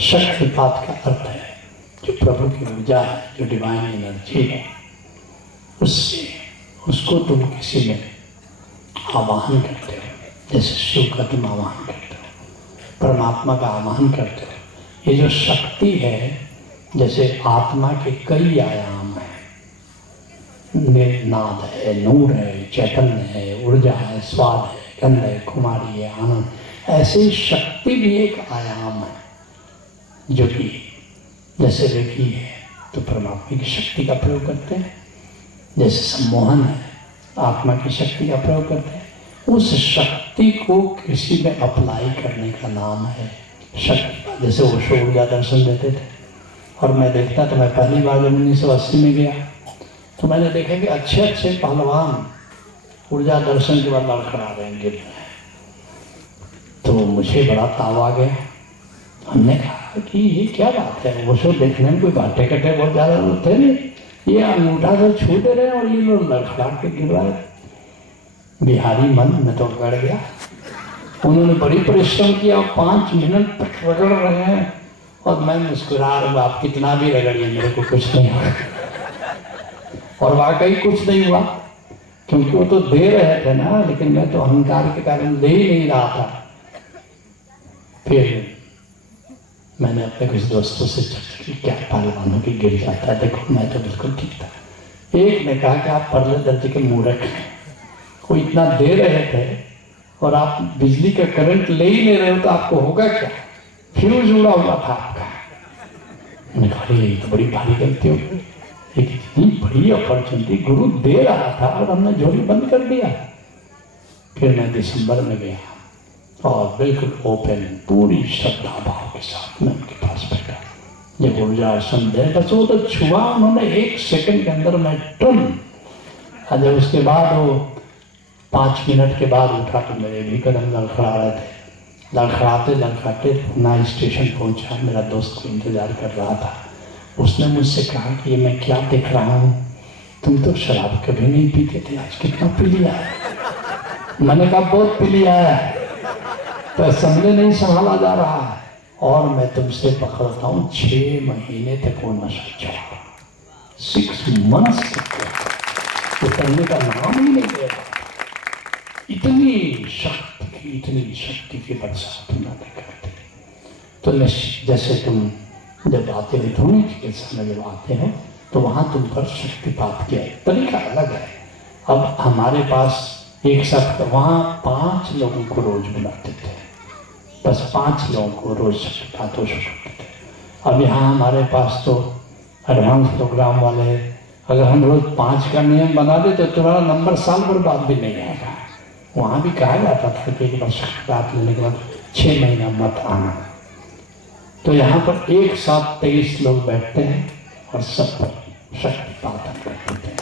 शक्तिपात का अर्थ है जो प्रभु की ऊर्जा है, जो डिवाइन एनर्जी है, उससे उसको तुम किसी में आवाहन करते हो, जैसे शिव का तुम आवाहन करते हो, परमात्मा का आवाहन करते हो। ये जो शक्ति है, जैसे आत्मा के कई आयाम हैं, नाद है, नूर है, चैतन्य है, ऊर्जा है, स्वाद है, गंध है, कुमारी है, आनंद, ऐसे ही शक्ति भी एक आयाम है जो कि जैसे रेखी है तो परमात्मा की शक्ति का प्रयोग करते हैं, जैसे सम्मोहन है आत्मा की शक्ति का प्रयोग करते हैं। उस शक्ति को किसी में अप्लाई करने का नाम है शक्ति। जैसे वो ऊर्जा दर्शन देते थे और मैं देखता था, मैं पहली बार जब 1980 में गया तो मैंने देखा कि अच्छे अच्छे पहलवान ऊर्जा दर्शन के बाद लड़खड़ा रहे हैं, गिर रहे हैं। तो मुझे बड़ा ताव आ गया। हमने कहा कि ये क्या बात है, वो सब देखने में कोई घाटे कटे बहुत ज़्यादा लोग थे नहीं, ये अंगूठा से छू दे रहे हैं और ये लोग लड़खड़ा के गिर रहा है। बिहारी मन में तो गड़ गया। उन्होंने बड़ी परिश्रम किया और 5 मिनट तक रगड़ रहे हैं और मैं मुस्कुरा रहा हूँ, आप कितना भी रगड़िए मेरे को कुछ नहीं हुआ। और वाकई कुछ नहीं हुआ, क्योंकि वो तो दे रहे थे ना, लेकिन मैं तो अहंकार के कारण दे ही नहीं रहा था। फिर मैंने अपने कुछ दोस्तों से चर्चा की, क्या पहलवानों की गिर जाता है, देखो मैं तो बिल्कुल ठीक था। एक ने कहा कि आप परले दर्जे के मूर्ख हैं, वो इतना दे रहे थे और आप बिजली का करंट ले ही नहीं रहे हो तो आपको होगा क्या, फ्यूज उड़ा हुआ था आपका। मैंने कहा ये तो बड़ी भारी गलती हो गई, एक इतनी बड़ी अपॉर्चुनिटी गुरु दे रहा था और हमने झोली बंद कर दिया। फिर मैं दिसंबर में गया और बिल्कुल ओपन, पूरी श्रद्धा भाव के साथ मैं उनके पास बैठा। जब ऊर्जा आसन दे, बस वो तो छुआ उन्होंने 1 सेकंड के अंदर मैं टन। और जब उसके बाद वो 5 मिनट के बाद उठा तो मेरे भी कदम लड़खड़ा रहे थे। लड़खड़ाते लड़खड़ाते पुणे स्टेशन पहुंचा, मेरा दोस्त को इंतजार कर रहा था। उसने मुझसे कहा कि ये मैं क्या देख रहा हूँ, तुम तो शराब कभी नहीं पीते थे, आज कितना पी लिया है। मैंने कहा बहुत पी लिया है, तो समझे नहीं संभाला जा रहा है। और मैं तुमसे पकड़ता हूँ 6 महीने तक वो नशा चला, 6 months तक उतरने का नाम ही नहीं ले रहा। इतनी शक्ति की बरसात उन्होंने करते। तो जैसे तुम जब आते हो धूनी चिकित्सा में जब आते हो तो वहाँ तुम पर शक्तिपात किया तरीका अलग है। अब हमारे पास एक साथ वहाँ 5 लोगों को रोज बुलाते थे, बस 5 लोगों को रोज शक्तिपात हो सकते थे। अब यहाँ हमारे पास तो एडवांस प्रोग्राम वाले, अगर हम रोज 5 का नियम बना दे तो तुम्हारा नंबर साल भर बाद भी नहीं आएगा। वहाँ भी कहा जाता था कि एक बार शक्तिपात लेने के बाद 6 महीना मत आना। तो यहाँ पर एक साथ 23 लोग बैठते हैं और सब पर शक्तिपात करते हैं।